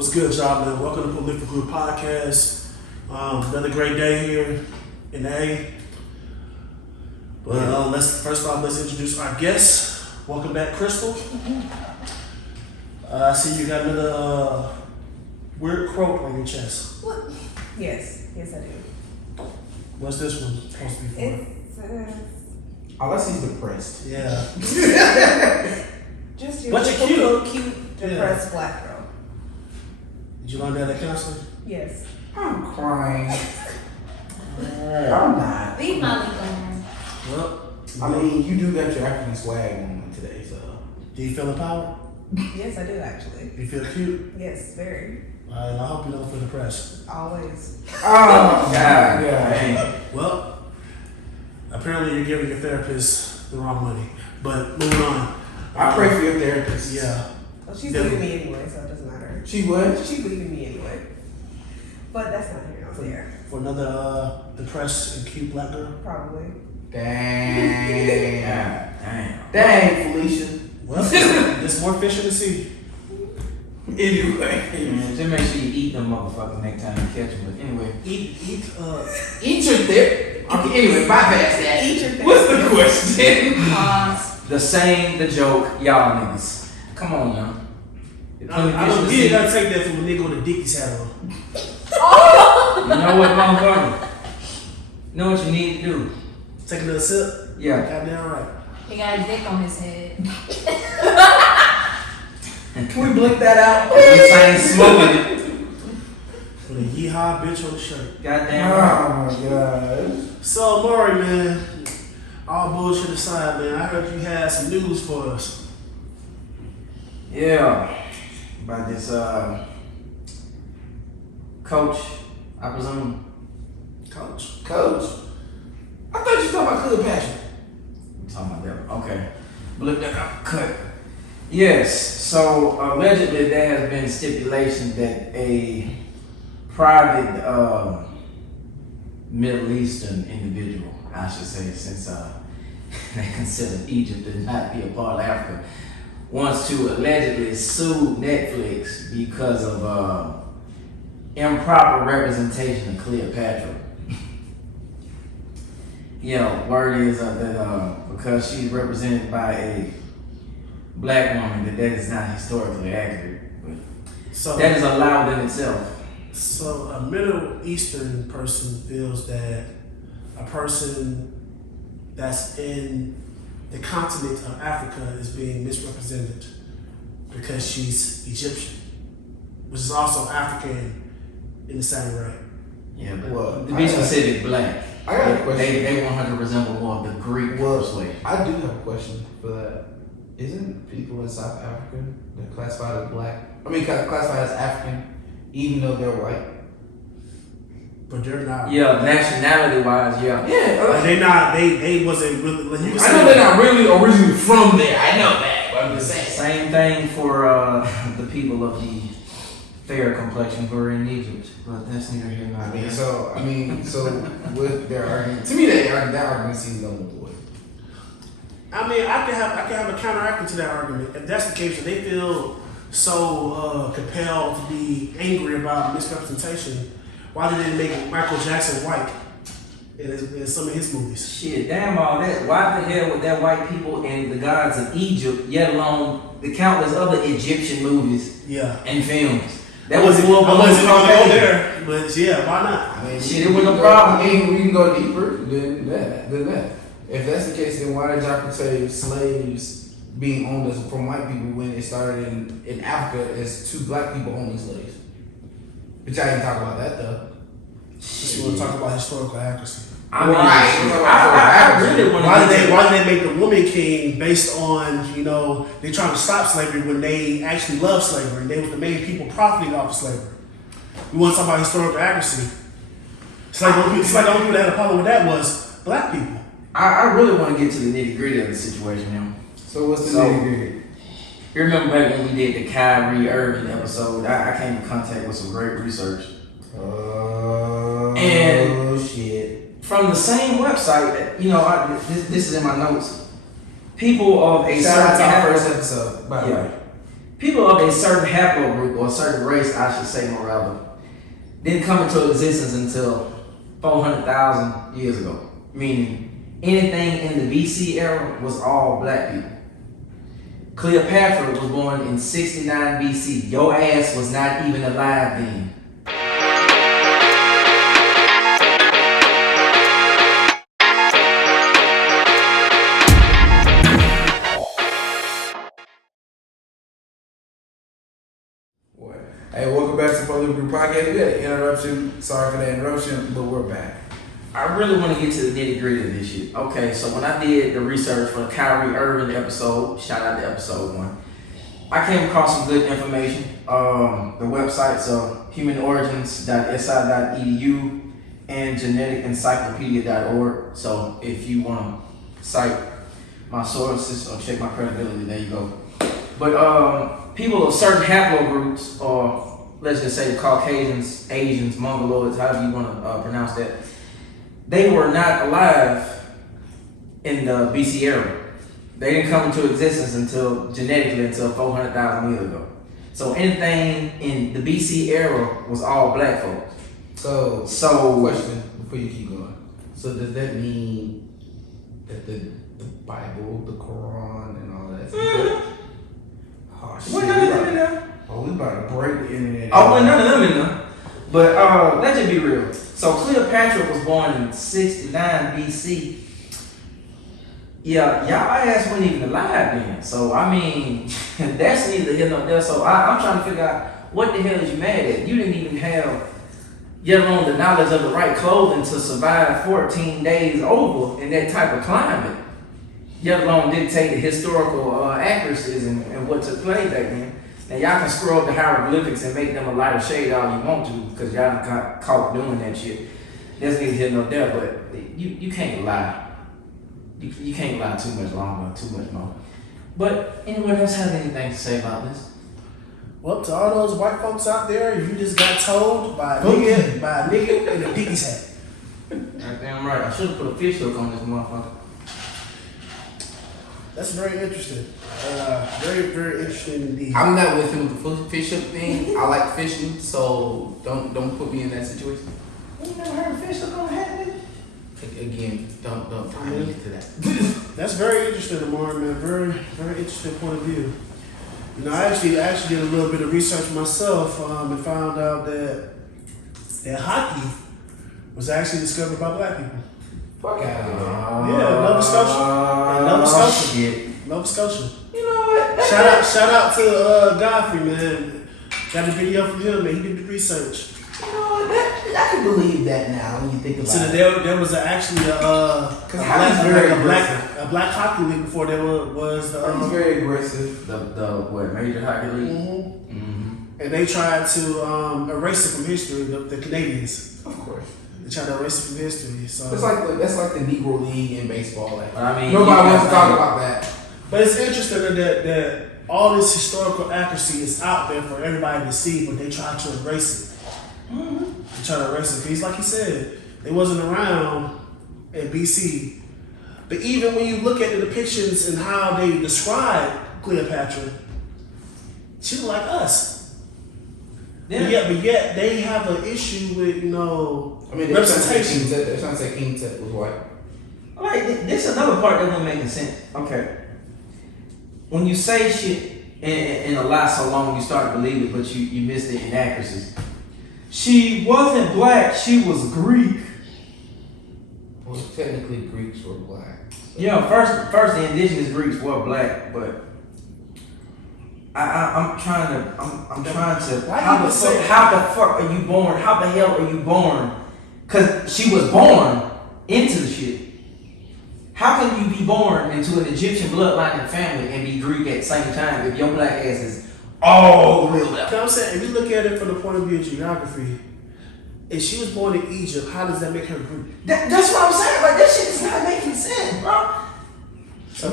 What's good, y'all, man? Welcome to Prolific Group Podcast. Another great day here in the A. But let's introduce our guest. Welcome back, Crystal. I see you got another weird quote on your chest. What? Yes, I do. What's this one supposed to be for? It says, Unless he's depressed. Yeah. just your But you're typical cute. cute, depressed black girl. Did you learn that at counseling? Yes. I'm crying. I'm not. Leave my link on. Well, I mean, you do got your African swag on today, so. do you feel empowered? Yes, I do actually. Do you feel cute? Yes, very. And I hope you don't feel depressed. Always. Oh, God. Yeah. Well, apparently you're giving your therapist the wrong money. But moving on. I pray for your therapist. Yeah. Well, she's Yeah. leaving me anyway, so it doesn't matter. She would? She's leaving me anyway. But that's not here nor there. For another depressed and cute black girl. Probably. Dang. Dang, Felicia. Well, there's more fish in the sea. Anyway. Just make sure you eat them motherfuckers next time you catch them. But anyway, Eat your therapist. Okay, anyway, bypass that. Eat your What's the question? Pause. the joke, y'all niggas. Come on, y'all. I don't get it. I take that from a nigga with a Dickies hat on. You know what, motherfucker? You know what you need to do? Take another sip. Yeah. Goddamn right. He got a dick on his head. Can we blink that out? This ain't smoking it. With a yeehaw bitch on the shirt. Goddamn right. Oh, my God. So, Maury, man, all bullshit aside, man, I heard you had some news for us. Yeah. About this coach, I presume. Coach. Coach. I thought you were talking about Cleopatra. I'm talking about that. Okay. Look that up. Cut. Yes. So allegedly there has been stipulation that a private Middle Eastern individual, I should say, since they consider Egypt to not be a part of Africa, wants to allegedly sue Netflix because of improper representation of Cleopatra. Word is that because she's represented by a black woman, that is not historically accurate. But So that is allowed in itself. So a Middle Eastern person feels that a person that's in the continent of Africa is being misrepresented because she's Egyptian, which is also African in the same way. Yeah, but Well, to be specific, black. I got a question. They want her to resemble more of the Greek persuasion. I do have a question for that. Isn't people in South Africa that classified as black? Classified as African, even though they're white. But they're not. Yeah, nationality wise, yeah. Like they're not. They wasn't really. Like you can I say know they're not really originally from there. I know that, but I'm just saying. Same thing for the people of the fair complexion who are in Egypt, but that's neither here nor there. So with their argument, to me that argument seems null and void. I mean, I can have a counteracting to that argument. If that's the case, if they feel so compelled to be angry about misrepresentation, why did they make Michael Jackson white in some of his movies? Shit, damn all that. Why the hell would that white people and the gods of Egypt, yet alone the countless other Egyptian movies Yeah. and films? I wasn't going to go there, but yeah, why not? I mean, Shit, it was no problem. I mean, we can go deeper than that. If that's the case, then why did y'all portray slaves being owned from white people when it started in Africa as two black people owning slaves? But y'all didn't talk about that though. Just want to talk about historical accuracy. I mean, I really want Why did they make the woman king based on, they trying to stop slavery when they actually love slavery and they were the main people profiting off of slavery? We want to talk about historical accuracy. It's like the only people that had a problem with that was black people. I really want to get to the nitty gritty of the situation now. So what's the nitty gritty? You remember back when we did the Kyrie Irving episode? I came in contact with some great research. And shit. From the same website, this is in my notes. People of a Shout out certain to our Afro- first episode, by the way. people of a certain haplogroup or a certain race, I should say more rather, didn't come into existence until 400,000 years ago. Meaning anything in the BC era was all black people. Cleopatra was born in 69 BC. Your ass was not even alive then. Hey, welcome back to Public Group Podcast. We had an interruption. Sorry for that interruption, but we're back. I really want to get to the nitty gritty of this shit. Okay, so when I did the research for the Kyrie Irving episode, shout out to episode 1, I came across some good information. The websites are humanorigins.si.edu and geneticencyclopedia.org. So if you want to cite my sources or check my credibility, there you go. But people of certain haplogroups, or let's just say the Caucasians, Asians, Mongoloids, however you want to pronounce that, they were not alive in the BC era. They didn't come into existence until 400,000 years ago. So anything in the BC era was all black folks. So question before you keep going. So does that mean that the Bible, the Quran, and all that? Oh shit! Well, none of them in there. Oh, we about to break the internet. Oh, well, none of them in there. But let's just be real. So Cleopatra was born in 69 BC. Yeah, y'all ass wasn't even alive then. So I mean, that's neither here nor there. So I'm trying to figure out what the hell is you mad at? You didn't even have, yet alone the knowledge of the right clothing to survive 14 days over in that type of climate. Yet alone dictate the historical accuracies and what took place back then. Now y'all can screw up the hieroglyphics and make them a lighter shade all you want to, because y'all got caught doing that shit. That's neither here nor there, but you can't lie. You can't lie too much longer, too much more. But anyone else have anything to say about this? Well, to all those white folks out there, you just got told by a nigga in a Dickies hat. Damn right. I should have put a fish hook on this motherfucker. That's very interesting. Very, very interesting indeed. I'm not with him with the fish hook thing. I like fishing, so don't put me in that situation. You never heard of fish hook on the hat, nigga? Again, don't tie me into that. That's very interesting, Amar, man. Very, very interesting point of view. You know, I actually did a little bit of research myself and found out that hockey was actually discovered by black people. Fuck out of here. Yeah, Nova Scotia. Nova Scotia. Shit. Nova Scotia. You know what? Shout out to Godfrey, man. Got a video from him, man. He did the research. You know what? I can believe that now when you think about So it. there was actually a black hockey league before there was He's very aggressive. The what, Major Hockey League? and they tried to erase it from history, the Canadians. Of course. They tried to erase it from history. So That's like the Negro League in baseball. Like, But I mean, nobody wants to talk about that. But it's interesting that all this historical accuracy is out there for everybody to see, but they try to erase it. They try to erase it because, like he said, they wasn't around in BC. But even when you look at the depictions and how they describe Cleopatra, she look like us. Yeah. But yet they have an issue with, I mean, representation. they're trying to say King Tut was white. Like, this is another part that wasn't making sense. Okay. When you say shit and a lie so long, you start to believe it, but you miss the inaccuracies. She wasn't black, she was Greek. Well, technically Greeks were black. So. Yeah, first the indigenous Greeks were black, but I'm trying to how the fuck are you born? How the hell are you born? Cause she was born into the shit. How can you be born into an Egyptian bloodline and family and be Greek at the same time if your black ass is all the way You know what I'm saying? If you look at it from the point of view of geography, if she was born in Egypt, how does that make her Greek? That's what I'm saying. Like, that shit is not making sense, bro. So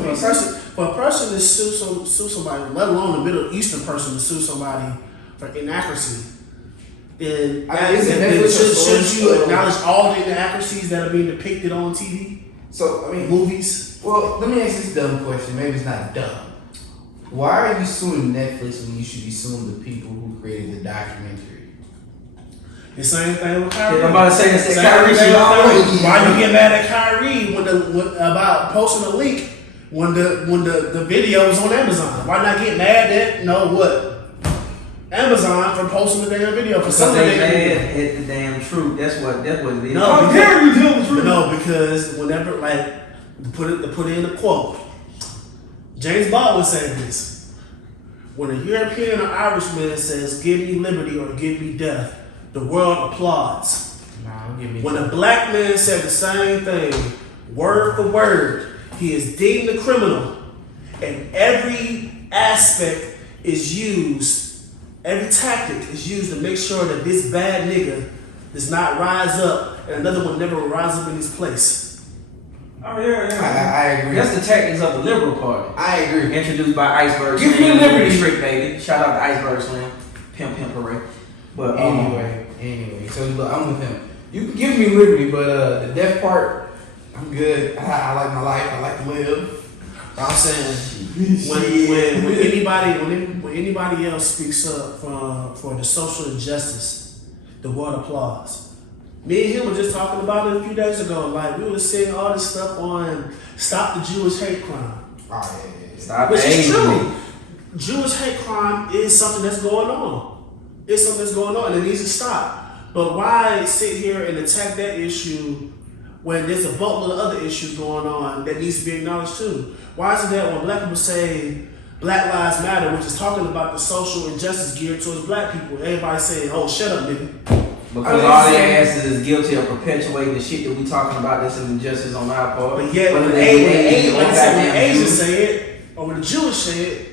for a person to sue somebody, let alone a Middle Eastern person to sue somebody for inaccuracy, then should you acknowledge all the inaccuracies that are being depicted on TV? So, I mean, movies? Well, let me ask this dumb question. Maybe it's not dumb. Why are you suing Netflix when you should be suing the people who created the documentary? The same thing with Kyrie. I'm about to say Same Kyrie thing shit with always. Kyrie. Why you get mad at Kyrie about posting a link when the video was on Amazon? Why not get mad at Amazon for posting the damn video for some of the They damn video? mad at the damn truth. That's what it is. No, How because- dare you tell the truth? No, because whenever to put in a quote, James Baldwin said this: when a European or Irishman says "Give me liberty" or "Give me death," the world applauds. Nah, don't give me When a black man said the same thing, word for word, he is deemed a criminal, and every aspect is used, every tactic is used to make sure that this bad nigga does not rise up and another one never rise up in his place. Oh yeah. I agree. That's the tactics of the Liberal Party. I agree. Introduced by Iceberg Give me Slim, liberty. District baby. Shout out to Iceberg Slim, pimp hooray. But Anyway, so look, I'm with him. You can give me liberty, but the death part, I'm good. I like my life. I like to live. I'm saying when anybody else speaks up for the social injustice, the world applauds. Me and him were just talking about it a few days ago. Like, we were seeing all this stuff on Stop the Jewish Hate Crime. Oh, yeah. stop Which is hating true. me. Jewish hate crime is something that's going on. It's something that's going on and it needs to stop. But why sit here and attack that issue when there's a boatload of other issues going on that needs to be acknowledged too? Why is it that when black people say Black Lives Matter, which is talking about the social injustice geared towards black people, everybody saying, "Oh, shut up, nigga." Because all their asses is guilty of perpetuating the shit that we talking about. That's an injustice on our part. But yet, when Whether the they when goddamn the Asians Jews. say it, or when the Jewish say it,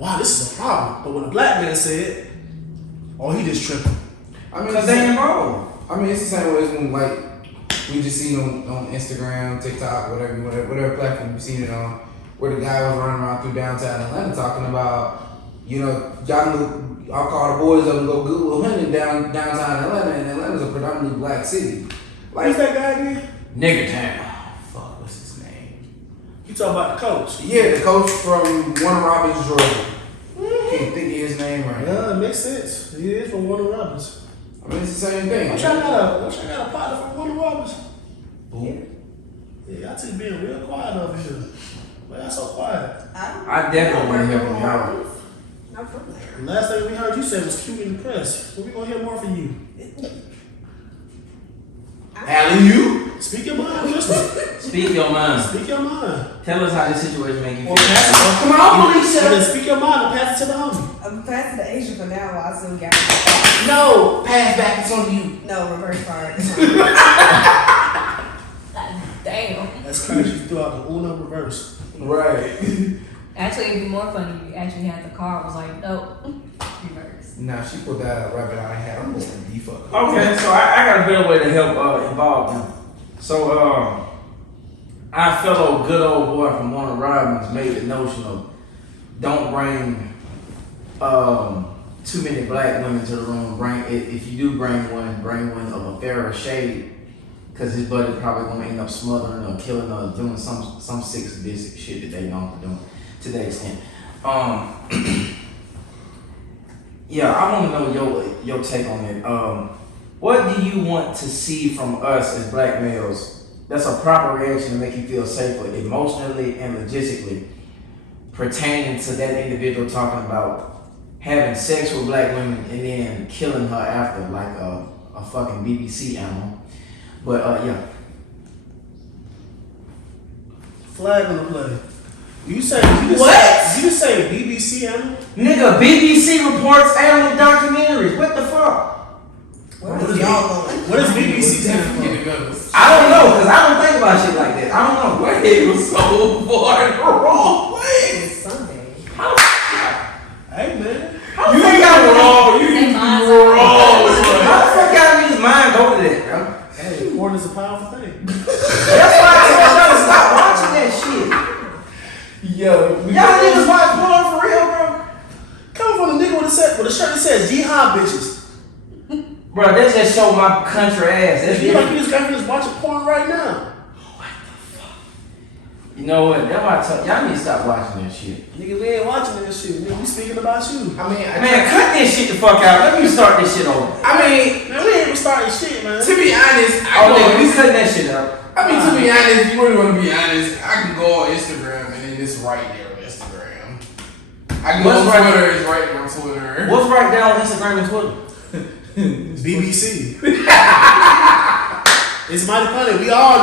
wow, this is a problem. But when a black man say it, oh, he just tripping. I mean, Because they involved. I mean, it's the same way as when we just seen on Instagram, TikTok, whatever platform we seen it on, where the guy was running around through downtown Atlanta talking about, I'll call the boys up and go Google hunting downtown Atlanta, and Atlanta's a predominantly black city. Who's that guy again? Nigga town. Fuck, what's his name? You talking about the coach? Yeah, the coach from Warner Robins, Georgia. Can't think of his name right now. Yeah, it makes sense. He is from Warner Robins. I mean, it's the same thing. Don't y'all got a partner from Warner Robins? Who? Yeah, y'all two being real quiet over here. Why y'all so quiet? I definitely want to help him out. Not from there. The last thing we heard you say was cute in the press. When we gonna hear more from you? Allie, you? Speak your mind, mister. Speak your mind. Speak your mind. Tell us how this situation make you Or feel. pass it. Come on, Felicia. Then speak your mind and pass it to the homie. I'm passing the Asian for now while I still got it. No, pass back. It's on you. No, reverse card. Damn. That's crazy. You threw out the Uno reverse. Right. Actually, it'd be more funny if you actually had the car. Was like, nope, reverse. Nah, she put that rabbit out of hat. I'm going to be fucked. Okay, so I got a better way to help involve them. So our fellow good old boy from Warner Robins made the notion of don't bring too many black women to the room. If you do bring one of a fairer shade, because his buddy probably gonna end up smothering or killing or doing some sick sadistic shit that they known for doing to that extent. Yeah, I want to know your take on it. What do you want to see from us as black males that's a proper reaction to make you feel safer emotionally and logistically pertaining to that individual talking about having sex with black women and then killing her after like a fucking BBC animal? But yeah. Flag on the play. You say BBC animal? Nigga, BBC reports animal documentaries. What the fuck? Where is y'all going? What is BBC stand for? I don't know, because I don't think about shit like that. I don't know. What it was so far in the wrong place. It's Sunday. Hey man. How the fuck y'all wrong? You They minds wrong. are- How the fuck y'all niggas mind go to that, bro? Hey, porn is a powerful thing. That's why I tell y'all to stop watching that shit. Yo, Y'all niggas watch porn for real, bro? Coming from a nigga with a shirt that says jihad bitches. Bro, that just show my country ass. That's You like different. you just got me just watching porn right now. You know what? That's why I tell y'all need to stop watching that shit. Nigga, we ain't watching this shit. Nigga, we speaking about you. I mean, Man, cut this shit the fuck out. Let me start this shit over. I mean, Man, we ain't even starting shit, man. to be honest, Oh, nigga, we cutting that shit out. I mean, to be honest, if you really want to be honest, I can go on Instagram and then it's right there on Instagram. I can go What's on right Twitter, it's right there on Twitter. What's right there on Instagram and Twitter? BBC. It's mighty funny. We all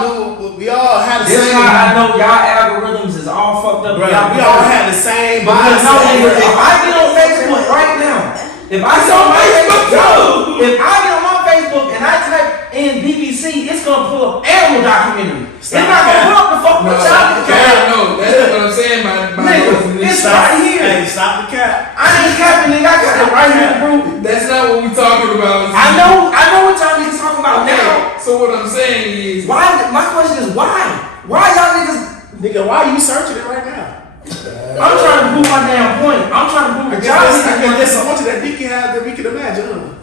had the This same. why I know y'all algorithms is all fucked up. Bruh, we all had the same. Because no, nigga, if I get on Facebook right now, if I get on my Facebook too, if I get on my Facebook and I type in BBC, it's gonna pull up animal documentary. It's not gonna pull up the fuck with y'all. No, that's what I'm saying. Nigga, it's right here. Hey, stop the cap. I ain't capping, nigga. I got it right here, bro. That's not what we talking about. I know what y'all niggas talking about now. So what I'm saying is, Why? My question is why? Why y'all niggas? Nigga, why are you searching it right now? I'm trying to prove my damn point. I'm trying to prove I that y'all guess niggas. there's so much of that dick you have that we can imagine, huh?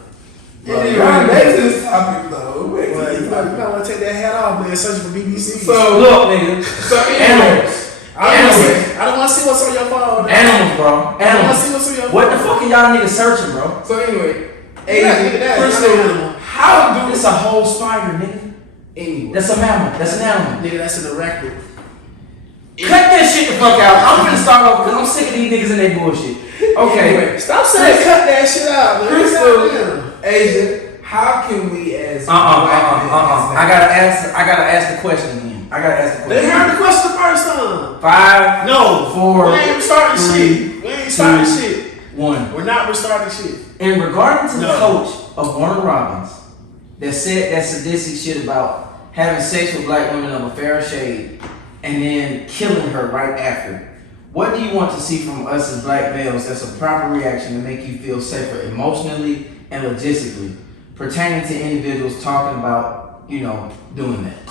anyway, back to this topic though. Well, you might want to take that hat off, man. Searching for BBC. So Look, nigga. anyway, I don't want to see what's on your phone. Animals, bro. I don't want to Animals. see what's on your phone. What the fuck are y'all niggas searching, bro? so anyway, Nigga, Crystal, how do It's a whole spider, nigga. anyway? That's a mammal. That's an animal. Nigga, that's an arachnid. Cut that shit the fuck out. I'm gonna start over because I'm sick of these niggas and their bullshit. Okay. Anyway, Stop saying cut that shit out, man. Crystal, Asia, how can we as I gotta ask the question again. I gotta ask the They question. heard the question the first time. 5, No. 4, We ain't restarting 3, shit. We ain't starting 2, shit. 1. We're not restarting shit. In regarding to the No. coach of Warner Robins that said that sadistic shit about having sex with black women of a fair shade and then killing her right after, what do you want to see from us as black males that's a proper reaction to make you feel safer emotionally and logistically pertaining to individuals talking about, doing that?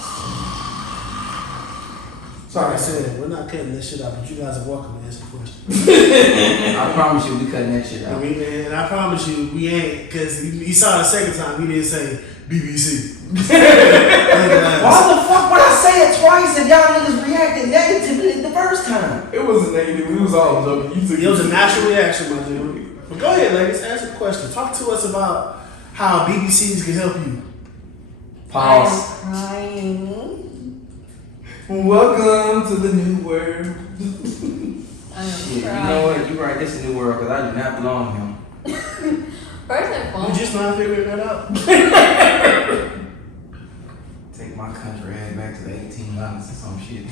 So like I said, we're not cutting this shit out, but you guys are welcome to answer the question. I promise you we cutting that shit I out. mean, and I promise you, we ain't, because you saw it the second time, we didn't say BBC. Why the fuck would I say it twice if y'all niggas reacted negatively the first time? It wasn't negative. We was all joking. You took It was a natural reaction, my dude. But go ahead, ladies, answer the question. Talk to us about how BBCs can help you. Pause. I'm crying. Welcome to the new world. I am Yeah, you crying. know what? You're right. This is a new world because I do not belong here. First and You foremost, just not figuring that out. Take my country ass back to the 1800s or some shit.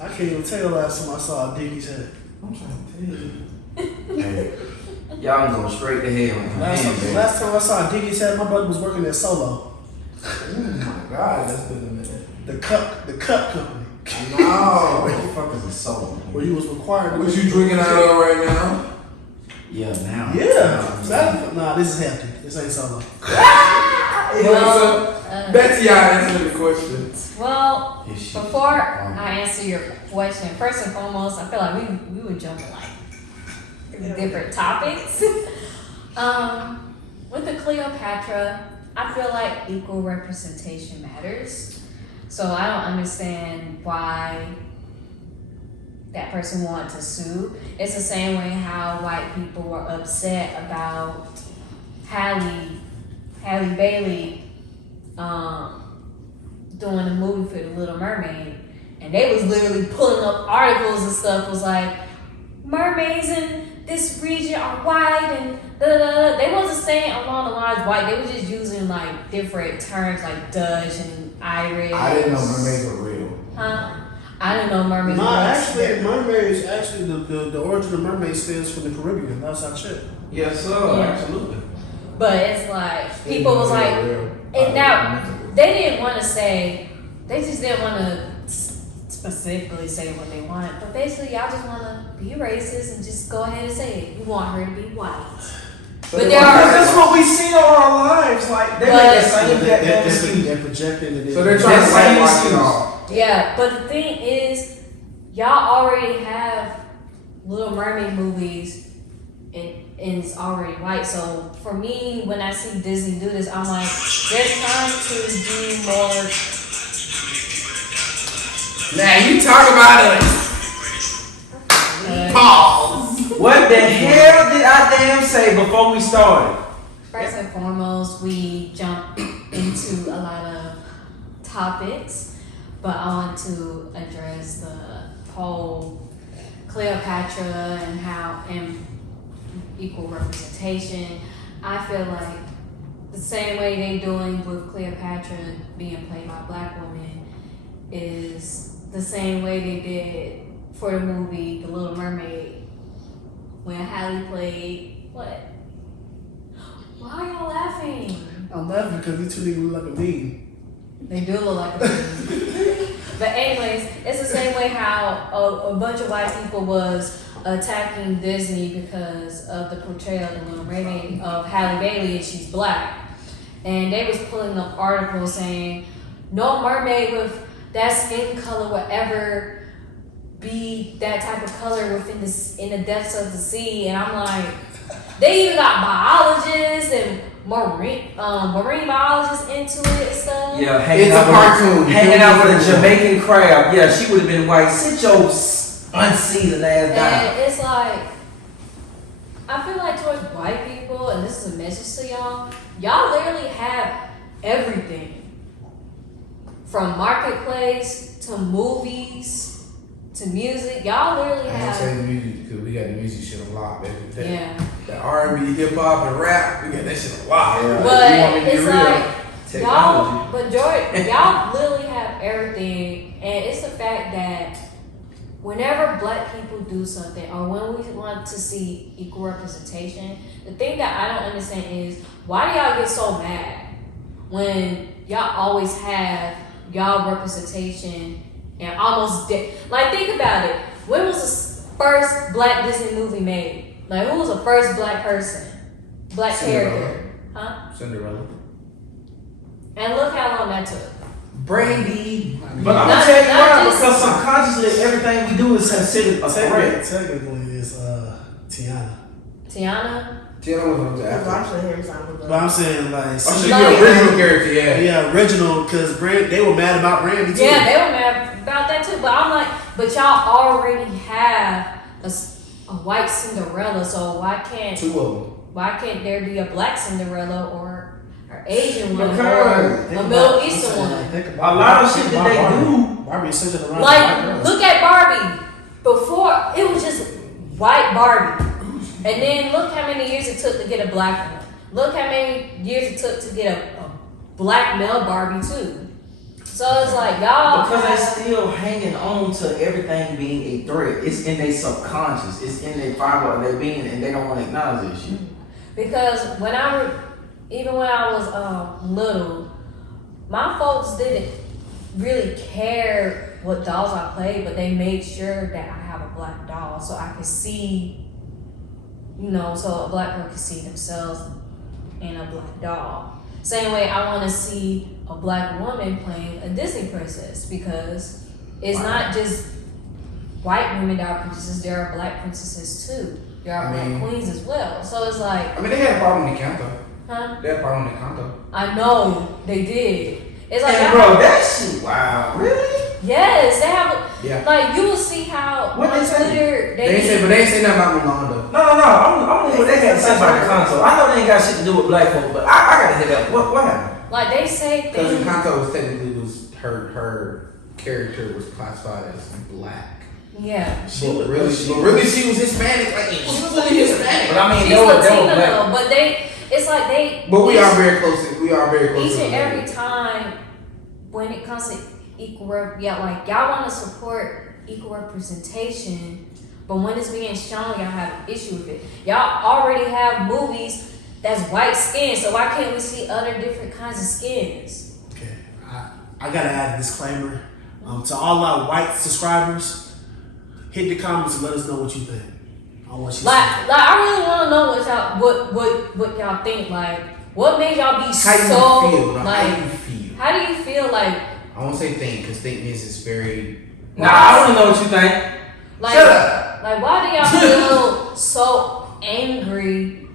I can't even tell the last time I saw a Diggie's head. I'm trying to tell you. Hey, y'all can go straight to hell. Last time I saw a Diggie's head, my brother was working at Solo. Oh my God, that's been a minute. The cup company. No. What the fuck is a soul? Where you was required to What you drinking out of right now? Yeah, now. Yeah. Nah, this is healthy. This ain't Solo. So, back to y'all answering the question. well, This shit. before I answer your question, first and foremost, I feel like we would jump to like different topics. With the Cleopatra, I feel like equal representation matters. So I don't understand why that person wanted to sue. It's the same way how white people were upset about Halle Bailey doing a movie for The Little Mermaid, and they was literally pulling up articles and stuff. Was like, mermaids in this region are white and da da da. They wasn't saying along the lines white. They were just using like different terms like Dutch and Irish. I didn't know mermaids were real. Huh? I didn't know mermaids. Nah, were actually, mermaids, the origin of mermaid stems from the Caribbean. That's our shit. Yes, sir. Yeah. Absolutely. But it's like people was like, and now they didn't want to say, they just didn't want to specifically say what they wanted. But basically, y'all just want to be racist and just go ahead and say it. You want her to be white. But there are. That's what we see all our lives. Like they make that same excuse. They're projecting it. So they're trying to whitewash it all. Yeah, but the thing is, y'all already have Little Mermaid movies, and it's already white. So for me, when I see Disney do this, I'm like, they're trying to do more Now you talk about it. Pause. What the hell did I damn say before we started? First and foremost, we jump into a lot of topics, but I want to address the whole Cleopatra and equal representation. I feel like the same way they doing with Cleopatra being played by black women is the same way they did for the movie The Little Mermaid when Halle played what? Why are y'all laughing? I'm laughing because these two niggas look like a meme. They do look like a meme. But anyways, it's the same way how a bunch of white people was attacking Disney because of the portrayal of the Little Mermaid of Halle Bailey and she's black. And they was pulling up articles saying, no mermaid with that skin color will ever be that type of color in the depths of the sea. And I'm like, they even got biologists and marine biologists into it and stuff. Yeah, It's a cartoon. Hanging out with a Jamaican crab. Yeah, she would have been white. Sit your unseasoned ass down. And it's like, I feel like towards white people, and this is a message to y'all literally have everything. From marketplace to movies to music, y'all literally I don't say have. the music because we got the music shit a lot, baby. Yeah, The R&B, hip hop, and rap, we got that shit a lot. Yeah. but You want me to be it's real? like Technology. y'all literally have everything, and it's the fact that whenever black people do something or when we want to see equal representation, the thing that I don't understand is why do y'all get so mad when y'all always have y'all representation and almost like think about it. When was the first black Disney movie made? Like who was the first black person? Black Cinderella. character? Huh? Cinderella. And look how long that took. Brandy. I mean, But I'm Not- gonna tell you not why, just- because subconsciously everything we do is considered a threat. Technically, it's Tiana. Tiana? Tiana was on the Because after. actually, here's something. But I'm saying like, Oh, she's No, the original character, yeah. yeah, original because they were mad about Brandy too. Yeah, they were mad about that too. But I'm like, but y'all already have a white Cinderella, so why can't Two of them. there be a black Cinderella or Asian one Because or a Middle Eastern one? A lot of shit that they do. Barbie is centered around Like, white girls. look at Barbie. Before it was just white Barbie, and then look how many years it took to get a black one. Look how many years it took to get a black male Barbie too. So it's like y'all Because they're still hanging on to everything being a threat. It's in their subconscious. It's in their fiber of their being, and they don't want to acknowledge that shit. because even when I was little, my folks didn't really care what dolls I played, but they made sure that I have a black doll so I could see, so a black girl could see themselves in a black doll. Same way I want to see a black woman playing a Disney princess because it's not just white women that are princesses, there are black princesses too. There are black queens as well. So it's like, I mean, they had a problem with Encanto. huh? They had a problem with Encanto. I know they did. It's like Hey, bro, that shit, wow, really? yes, they have. Yeah. Like you will see how What on they say? Twitter They ain't say, but they ain't say nothing about Mulan though. No. I don't know what they had to say about the console. I know they ain't got shit to do with black folk, but I gotta hear that. What happened? like they say Because things. Encanto was technically her character was classified as black. Yeah, But really she was Hispanic. Like she was really Hispanic. But I mean, she's they were Latina black. though, but it's like they. But we each- are very close. We are very close. Each to and the every middle. time when it comes to like y'all want to support equal representation, but when it's being shown, y'all have an issue with it. Y'all already have movies that's white skin, so why can't we see other different kinds of skins? Okay, I gotta add a disclaimer to all our white subscribers. Hit the comments and let us know what you think. I want you to Like I really want to know what y'all think. Like, what made y'all be How so you feel? Now, like? how you feel? How do you feel like? I won't say think because think means it's very. Nah, I don't know what you think. Like, Shut up. like, why do y'all feel so angry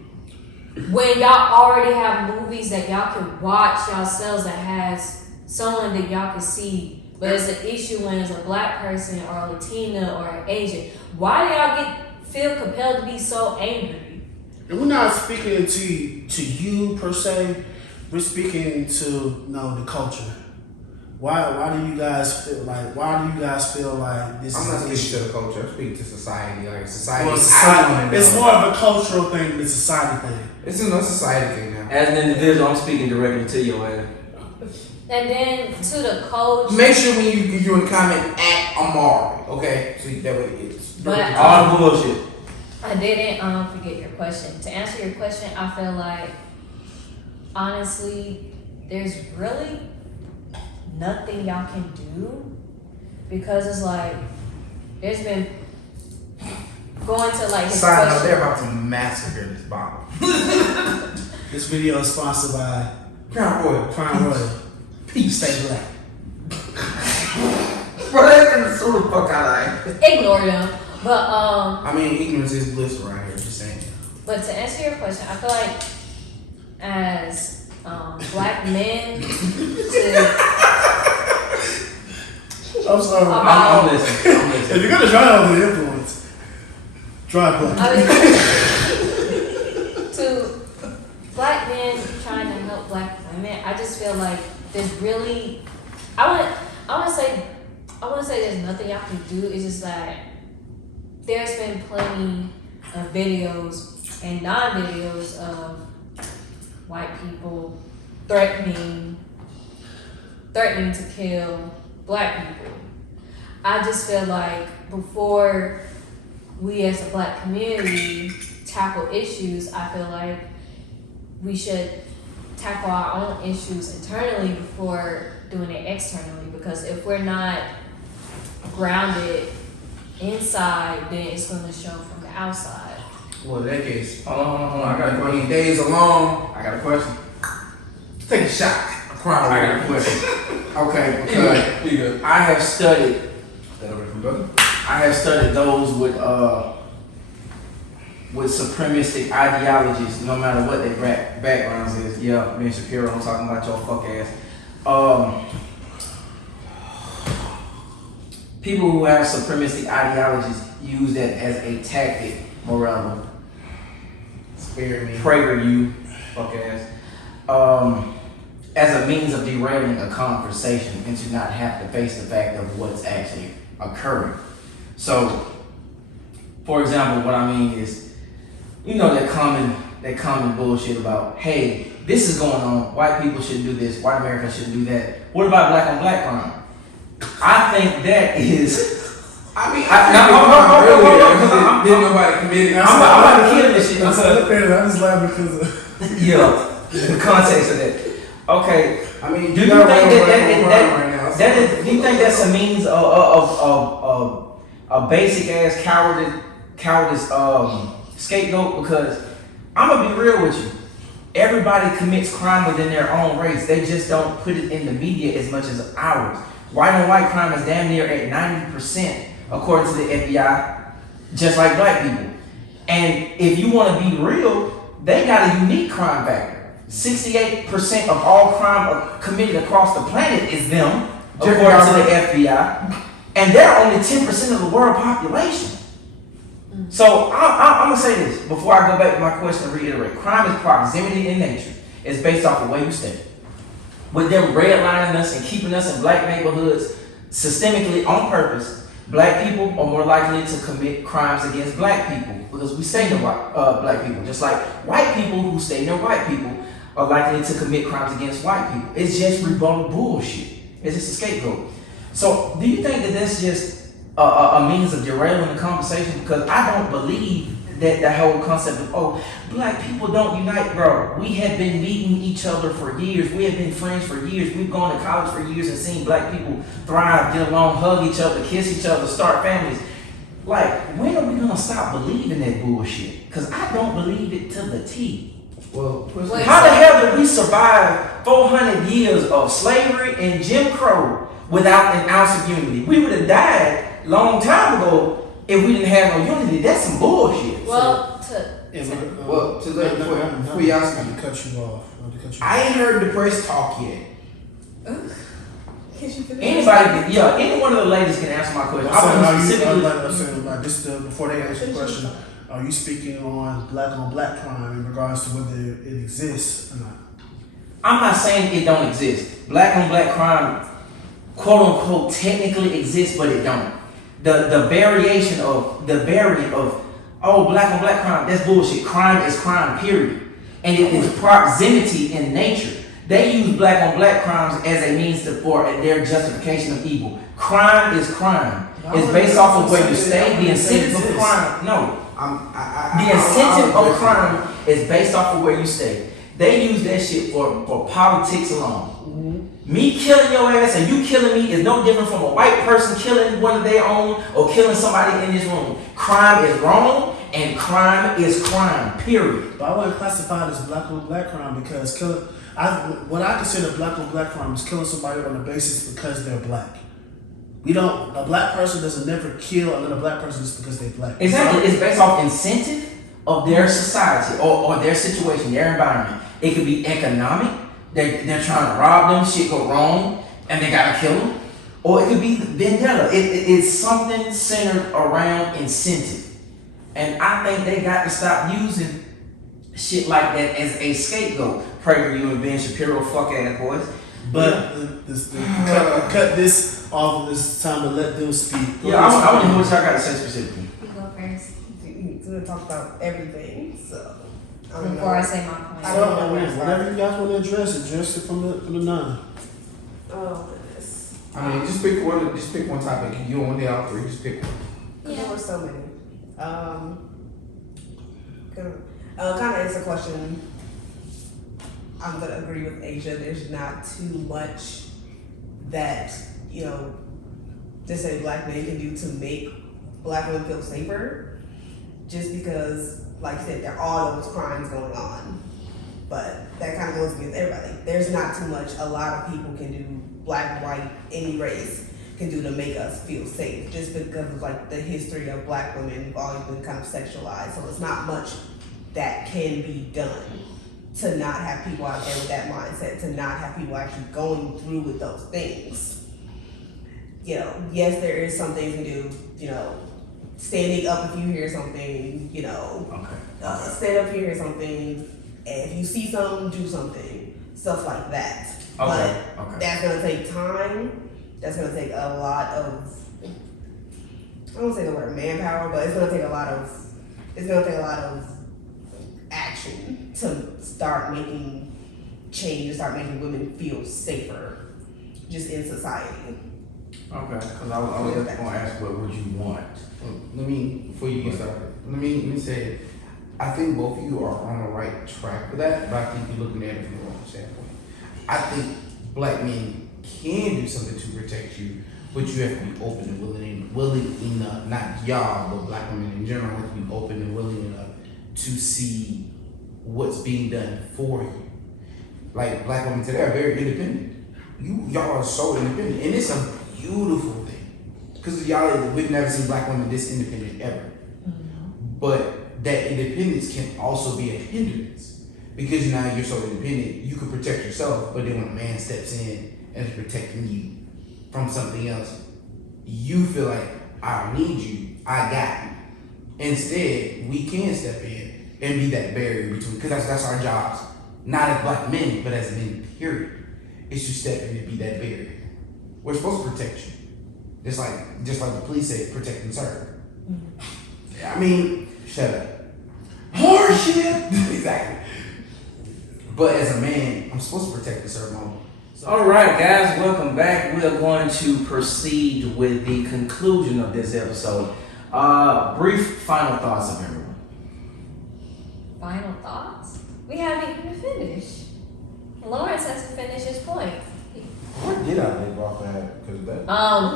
when y'all already have movies that y'all can watch yourselves that has someone that y'all can see but it's an issue when it's a black person or a Latina or an Asian. Why do y'all feel compelled to be so angry? And we're not speaking to you per se. We're speaking to the culture. Why do you guys feel like this? I'm not is speaking to the culture. I'm speaking to society. Like society. Well, society it's more of a cultural thing than a society thing. It's a society thing now. As an individual, I'm speaking directly to your ass. And then to the coach. Make sure when you in comment at Amari, okay? So that way it's But All the bullshit. I didn't forget your question. To answer your question, I feel like honestly, there's really nothing y'all can do because it's like there's been going to like his side note, question. they're about to massacre this bottle. This video is sponsored by Crown Royal. Crown Royal. Peace. Stay black. Bro, that's gonna sue the fuck out of Ignore them. But I mean, ignorance is bliss around here. Just saying. But to answer your question, I feel like as black men I'm sorry. I'm listening. I'm listening. If you're gonna try over the influence, try black. I mean, to black men trying to help black women, I just feel like there's really I wanna say there's nothing y'all can do. It's just that there's been plenty of videos and non-videos of white people threatening to kill black people. I just feel like before we as a black community tackle issues, I feel like we should tackle our own issues internally before doing it externally, because if we're not grounded inside, then it's going to show from the outside. Well, in that case, Hold on. I got a question. days along, I got a question. take a shot. Crown I Royal. got a question. Okay, because I have studied those with supremacistic ideologies, no matter what their backgrounds is. Yeah, Ben Shapiro, I'm talking about your fuck ass. People who have supremacistic ideologies use that as a tactic, Morello. Spare me. Prager you, fuck ass. As a means of derailing a conversation and to not have to face the fact of what's actually occurring. So, for example, what I mean is, that common bullshit about, hey, this is going on, white people shouldn't do this, white America shouldn't do that. What about black on black crime? I think that is. I I'm didn't nobody committed. about to kill this shit. I just laugh because of Yeah, the context of that. Okay, I mean, do you think do you think that's a means of a basic ass cowardice scapegoat? Because I'm gonna be real with you. Everybody commits crime within their own race. They just don't put it in the media as much as ours. White on white crime is damn near at 90%, according to the FBI, just like black people. And if you want to be real, they got a unique crime factor. 68% of all crime committed across the planet is them, according to the FBI. And they're only 10% of the world population. So I'm going to say this before I go back to my question and reiterate. Crime is proximity in nature. It's based off the way you stay. With them redlining us and keeping us in black neighborhoods systemically on purpose, black people are more likely to commit crimes against black people because we stay near black people. Just like white people who stay near white people are likely to commit crimes against white people. It's just rebuttal bullshit. It's just a scapegoat. So do you think that that's just a means of derailing the conversation? Because I don't believe that the whole concept of, black people don't unite, bro. We have been meeting each other for years. We have been friends for years. We've gone to college for years and seen black people thrive, get along, hug each other, kiss each other, start families. Like, when are we gonna stop believing that bullshit? Because I don't believe it to the T. Well, How the hell did we survive 400 years of slavery and Jim Crow without an ounce of unity? We would have died long time ago if we didn't have no unity. That's some bullshit. Well, before y'all speak, to cut you off. I ain't heard the press talk yet. Can she finish? Anybody can, yeah, any one of the ladies can answer my question. I want specifically. Before they answer the question, are you speaking on black crime in regards to whether it exists or not? I'm not saying it don't exist. Black on black crime, quote unquote, technically exists, but it don't. The variant of oh, black on black crime, that's bullshit. Crime is crime, period. And it is proximity in nature. They use black on black crimes as a means for their justification of evil. Crime is crime. It's based off of where you stay. The incentive of crime, no. The incentive of crime is based off of where you stay. They use that shit for politics alone. Me killing your ass and you killing me is no different from a white person killing one of their own or killing somebody in this room. Crime is wrong and crime is crime, period. But I wouldn't classify it as black on black crime because what I consider black on black crime is killing somebody on the basis because they're black. A black person doesn't never kill another black person just because they're black. Exactly. It's based off incentive of their society or their situation, their environment. It could be economic. They're trying to rob them, shit go wrong, and they gotta kill them. Or it could be vendetta. It's something centered around incentive. And I think they got to stop using shit like that as a scapegoat. PragerU and Ben Shapiro, fuck ass boys. But cut this off of this time to let them speak. Yeah, I want to know what y'all got to say specifically. You go first. We're gonna talk about everything, so. Before I say my point. I don't know where to start. Whatever you guys want to address it from the nine. Oh goodness. I mean, just pick one topic. You don't want to hit all three. Just pick one. There were so many. Kind of answer the question. I'm gonna agree with Asia. There's not too much that just say black men can do to make black women feel safer. Just because, like you said, there are all those crimes going on, but that kind of goes against everybody. There's not too much a lot of people can do, black, white, any race, can do to make us feel safe. Just because of like the history of black women, we've always been kind of sexualized, so it's not much that can be done to not have people out there with that mindset, to not have people actually going through with those things. Yes, there is some things we do, standing up if you hear something, stand up if you hear something, and if you see something, do something, stuff like that. But that's gonna take time. That's gonna take a lot of, I don't say the word manpower, but it's gonna take a lot of action to start making change, to start making women feel safer, just in society. Okay, because I was just going to ask what would you want? Before you get started, let me say, I think both of you are on the right track with that, but I think you're looking at it from the wrong standpoint. I think black men can do something to protect you, but you have to be open and willing enough, not y'all, but black women in general have to be open and willing enough to see what's being done for you. Like black women today are very independent. Y'all are so independent, and it's a beautiful thing. Because we've never seen black women this independent ever. Mm-hmm. But that independence can also be a hindrance. Because now you're so independent, you can protect yourself, but then when a man steps in and is protecting you from something else, you feel like, I don't need you, I got you. Instead, we can step in and be that barrier between, because that's our jobs. Not as black men, but as men, period. It's to step in and be that barrier. We're supposed to protect you. Just like the police say, protect and serve. Mm-hmm. I mean, shut up. Horseshit! Exactly. But as a man, I'm supposed to protect and serve my woman. All right, guys, welcome back. We are going to proceed with the conclusion of this episode. Brief final thoughts of everyone. Final thoughts? We haven't even finished. Lawrence has to finish his point. Where did I leave off at? Because that.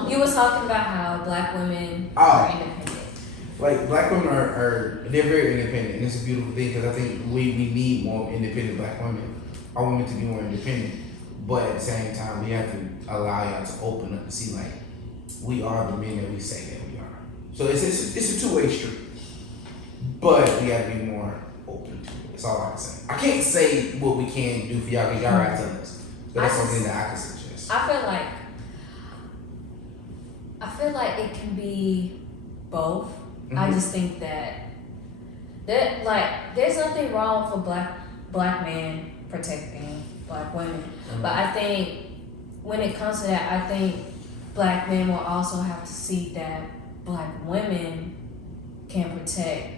You was talking about how black women are independent. Like black women they're very independent, and it's a beautiful thing because I think we need more independent black women. I want women to be more independent, but at the same time we have to allow y'all to open up and see like we are the men that we say that we are. So it's a two-way street, but we got to be more open to it. That's all I can say. I can't say what we can do for y'all because y'all got to tell us. But that's something that I can suggest. I feel like I feel like it can be both. I just think that there's nothing wrong for black men protecting black women, but I think when it comes to that, I think black men will also have to see that black women can protect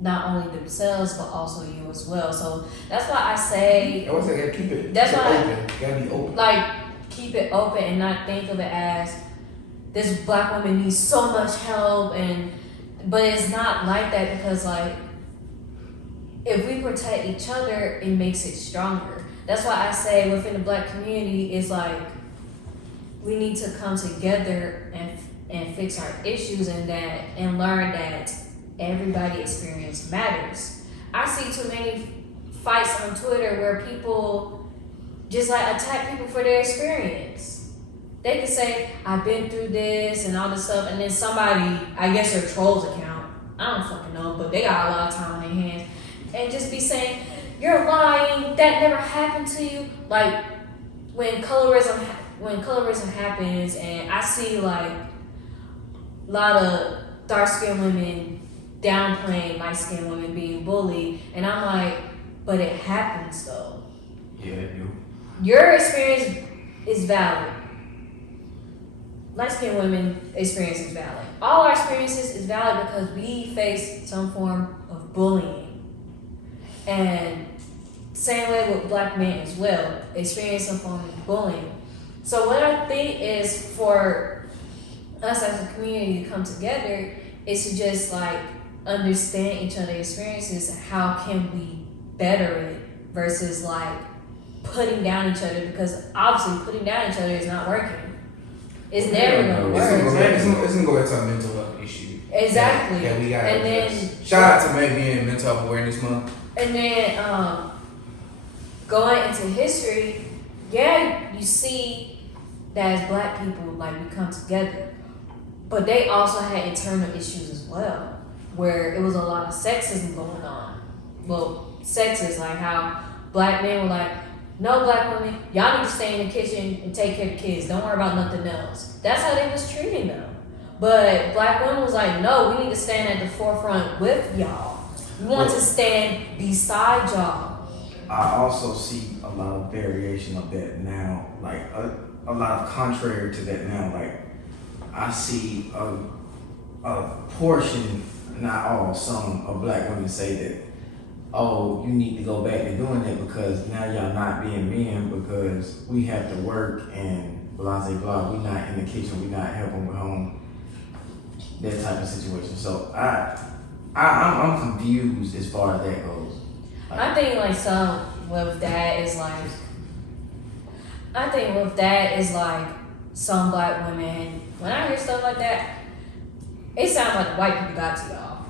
not only themselves but also you as well. So that's why I say I would say gotta keep it. That's keep why it open. Gotta be open. like keep it open and not think of it as this black woman needs so much help, but it's not like that, because like if we protect each other, it makes it stronger. That's why I say within the black community, it's like we need to come together and fix our issues and learn that everybody's experience matters. I see too many fights on Twitter where people just like attack people for their experience. They can say, I've been through this and all this stuff, and then somebody, I guess their trolls account, I don't fucking know, but they got a lot of time on their hands, and just be saying, you're lying, that never happened to you. Like when colorism happens, and I see like a lot of dark-skinned women downplaying light-skinned women being bullied, and I'm like, but it happens though. Yeah, it do. Your experience is valid. Light-skinned women experience is valid. All our experiences is valid because we face some form of bullying. And same way with black men as well, experience some form of bullying. So what I think is for us as a community to come together is to just like understand each other's experiences and how can we better it versus like putting down each other, because obviously putting down each other is not working. It's never gonna work. It's gonna go back to a mental health issue. Exactly. Yeah, we got and it. then Shout out to Meg being Mental Health Awareness Month. And then going into history, yeah, you see that as black people, like we come together, but they also had internal issues as well, where it was a lot of sexism going on. Well, sexist, like how black men were like, no, black women, y'all need to stay in the kitchen and take care of the kids. Don't worry about nothing else. That's how they was treating them. But black women was like, no, we need to stand at the forefront with y'all. We want to stand beside y'all. I also see a lot of variation of that now, like a lot of contrary to that now. Like I see a portion, not all, some of black women say that, oh, you need to go back to doing that because now y'all not being men because we have to work and blah, blah, blah. We not in the kitchen, we not helping with home, that type of situation. So I'm confused as far as that goes. Like, I think like some with that is like some black women, when I hear stuff like that, it sounds like the white people got to y'all.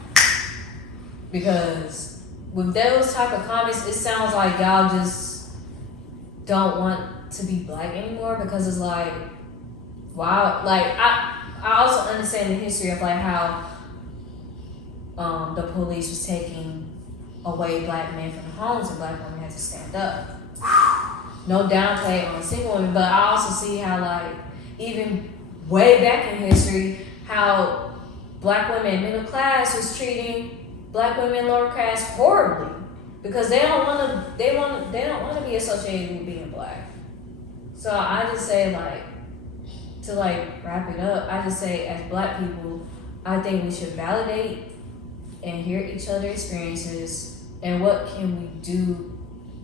Because with those type of comments, it sounds like y'all just don't want to be black anymore, because it's like, wow, like I also understand the history of like how the police was taking away black men from the homes and black women had to stand up. No downplay on single women, but I also see how like even way back in history, how black women in middle class was treating black women in lower class horribly because they don't want to be associated with being black. So I just say like to like wrap it up, I just say as black people, I think we should validate and hear each other's experiences and what can we do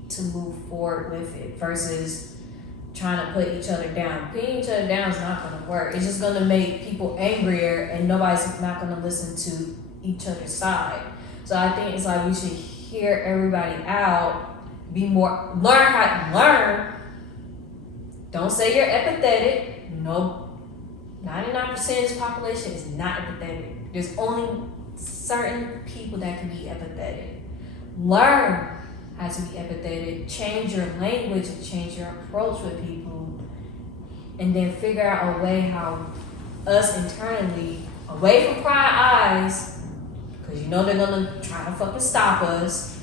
to move forward with it versus trying to put each other down. Putting each other down is not going to work. It's just going to make people angrier and nobody's not going to listen to each other's side. So I think it's like we should hear everybody out, learn how to learn. Don't say you're empathetic. No, 99% of this population is not empathetic. There's only certain people that can be empathetic. Learn how to be empathetic, change your language and change your approach with people, and then figure out a way how us internally, away from prying eyes, because you know they're gonna try to fucking stop us,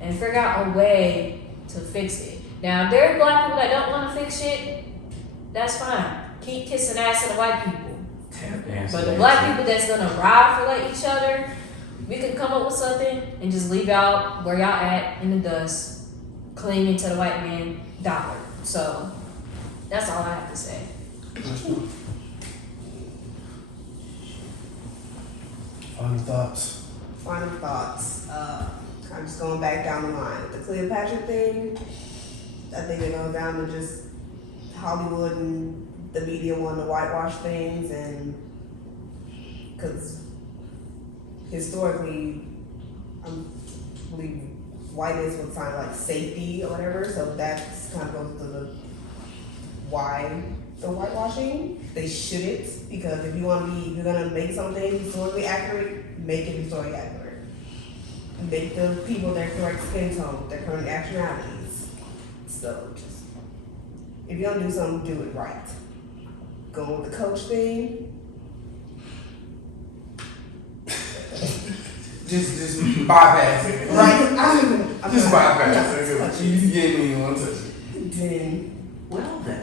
and figure out a way to fix it. Now, if there's black people that don't want to fix shit, that's fine. Keep kissing ass to the white people. Tap dance. But the black people that's gonna ride for like each other, we can come up with something and just leave y'all where y'all at in the dust, clinging to the white man dollar. So that's all I have to say. Final thoughts. Final thoughts. I'm just going back down the line. The Cleopatra thing, I think it goes down to just Hollywood and the media wanting to whitewash things, and because historically, I believe whiteness would sign like safety or whatever, so that's kind of goes to the why the whitewashing. They shouldn't, because if you're gonna make something historically accurate, make it historically accurate. Make the people their correct skin tone, their current nationalities. So just, if you're gonna do something, do it right. Go with the coach thing. Just bypass it. Right. I'm Just not- bypass I'm it. not- You gave me one touch. Then Well then,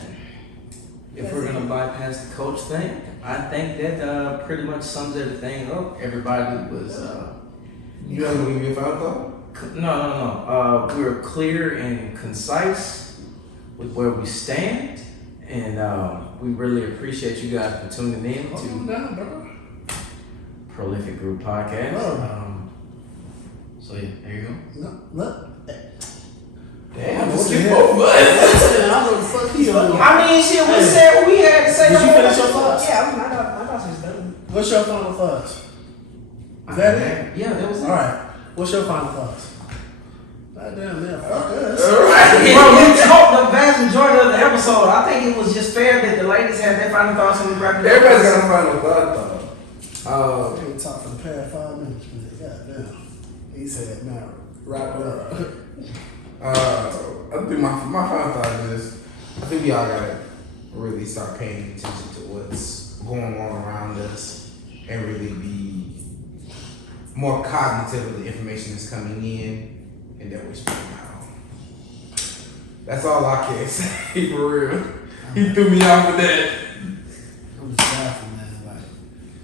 if we're gonna bypass the coach thing, I think that pretty much sums everything up. Everybody was You guys want to give me a final thought? no. We were clear and concise with where we stand, and we really appreciate you guys for tuning in Hold to on down, bro. Prolific Group Podcast. Oh. So yeah, there you go. No, look. Damn, What just the keep hell? both of us. I don't know the fuck he on. I mean, shit, we Hey. said what we had to say. Did you finish your thoughts? yeah, my thoughts was done. What's your final thoughts? Is that it? Yeah, that was it. All right. What's your final thoughts? Goddamn, man, fuck us. Bro, we talked the vast majority of the episode. I think it was just fair that the ladies had their final thoughts and we wrapped it up. Everybody's got a final thought though. I can't talk for the past 5 minutes, man. Goddamn. He said, man, wrap it up. I think my final thought is, I think we all gotta really start paying attention to what's going on around us and really be more cognitive of the information that's coming in and that we're spending out. That's all I can say, for real. He threw me off with that. I'm just laughing, man. Like,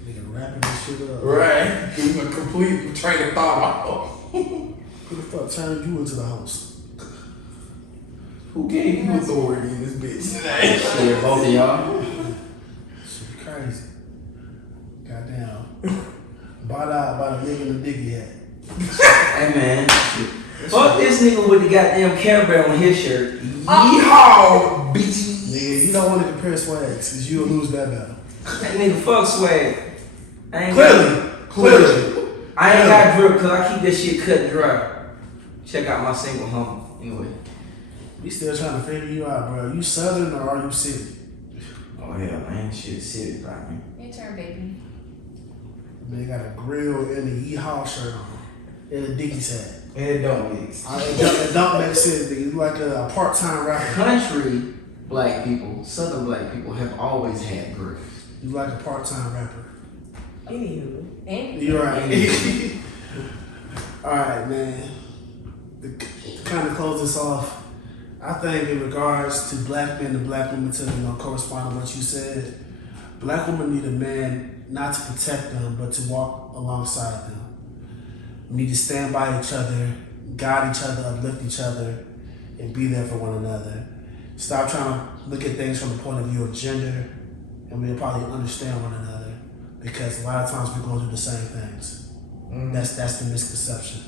nigga wrapping this shit up. Right. Give him a complete train of thought off. Who the fuck turned you into the host? Who gave you authority in this bitch today? Shit, both of y'all. Shit crazy. Goddamn. Bought out by the nigga in the diggy hat. Hey man, fuck this nigga with the goddamn Care Bear on his shirt. Yeehaw, bitch. Nigga, you don't want to compare swags, because you'll lose that battle. That nigga fuck swag. I ain't Clearly. I ain't got drip because I keep this shit cut and dry. Check out my single home. Anyway. We still trying to figure you out, bro. You Southern or are you city? Oh hell, man, shit, city right man. Your turn, baby. Man, got a grill and a yeehaw shirt on. And a Dickies hat. And it don't mix. It don't make sense, nigga. You like a part-time rapper. Country black people, southern black people have always had grills. You like a part-time rapper. Anywho, And You're right. Alright, man. To kind of close this off, I think in regards to black men and black women, to correspond to what you said, black women need a man not to protect them, but to walk alongside them. We need to stand by each other, guide each other, uplift each other, and be there for one another. Stop trying to look at things from the point of view of gender, and we'll probably understand one another, because a lot of times we're going through the same things. That's the misconception.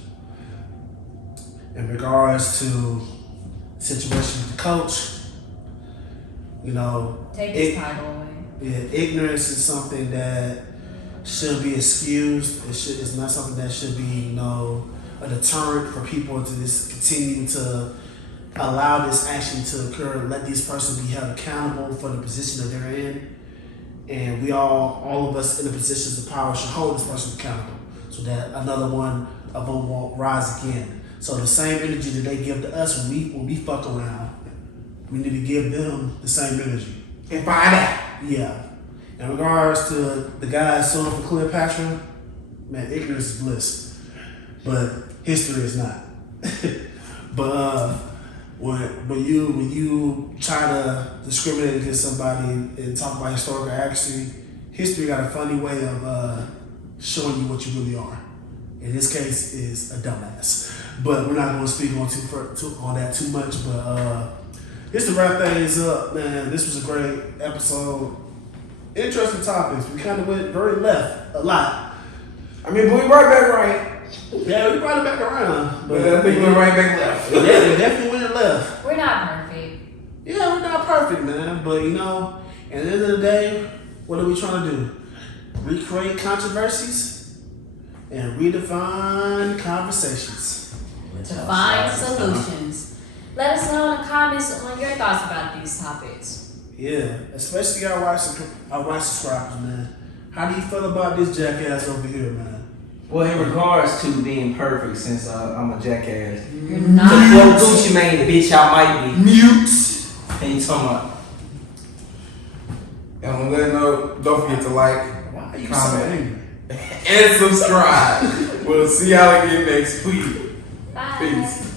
In regards to situation with the coach, take his title away. yeah, ignorance is something that should be excused. It's not something that should be, a deterrent for people to just continue to allow this action to occur. Let these persons be held accountable for the position that they're in, and we all of us in the positions of power should hold this person accountable, so that another one of them won't rise again. So the same energy that they give to us when we fuck around, we need to give them the same energy. And find out. Yeah. In regards to the guys suing for Cleopatra, man, ignorance is bliss, but history is not. But when you try to discriminate against somebody and talk about historical accuracy, history got a funny way of showing you what you really are. In this case, is a dumbass. But we're not going to speak on that too much. But just to wrap things up, man, this was a great episode. Interesting topics. We kind of went very left a lot. I mean, but we brought it back right. Yeah, we brought it back around. But I think we went right back left. Yeah, we definitely went left. We're not perfect. Yeah, we're not perfect, man. But, you know, at the end of the day, what are we trying to do? Recreate controversies and redefine conversations. To find solutions. Let us know in the comments on your thoughts about these topics. Yeah, especially our white subscribers, man. How do you feel about this jackass over here, man? Well, in regards to being perfect, since I'm a jackass, You're to not. quote Gucci Mane, the bitch y'all might be. Mute. And you talking about? And on that note, don't forget to like, Why are you so comment, angry? and subscribe. We'll see y'all again next week. Bye. Peace.